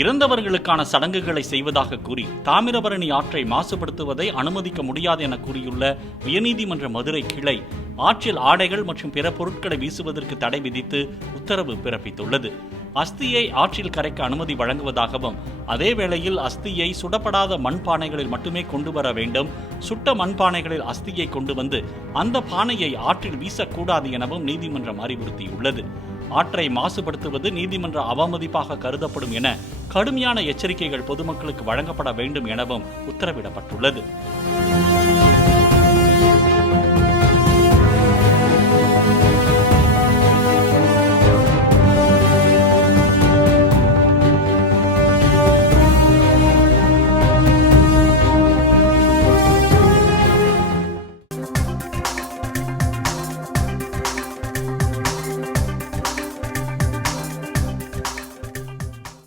இறந்தவர்களுக்கான சடங்குகளை செய்வதாக கூறி தாமிரபரணி ஆற்றை மாசுபடுத்துவதை அனுமதிக்க முடியாது என கூறியுள்ள உயர்நீதிமன்ற மதுரை கிளை ஆற்றில் ஆடைகள் மற்றும் பிற பொருட்களை வீசுவதற்கு தடை விதித்து உத்தரவு பிறப்பித்துள்ளது. அஸ்தியை ஆற்றில் கரைக்க அனுமதி வழங்குவதாகவும், அதே வேளையில் அஸ்தியை சுடப்படாத மண்பானைகளில் மட்டுமே கொண்டு வர வேண்டும், சுட்ட மண்பானைகளில் அஸ்தியை கொண்டு வந்து அந்த பானையை ஆற்றில் வீசக்கூடாது எனவும் நீதிமன்றம் அறிவுறுத்தியுள்ளது. ஆற்றை மாசுபடுத்துவது நீதிமன்ற அவமதிப்பாக கருதப்படும் என கடுமையான எச்சரிக்கைகள் பொதுமக்களுக்கு வழங்கப்பட வேண்டும் எனவும் உத்தரவிடப்பட்டுள்ளது.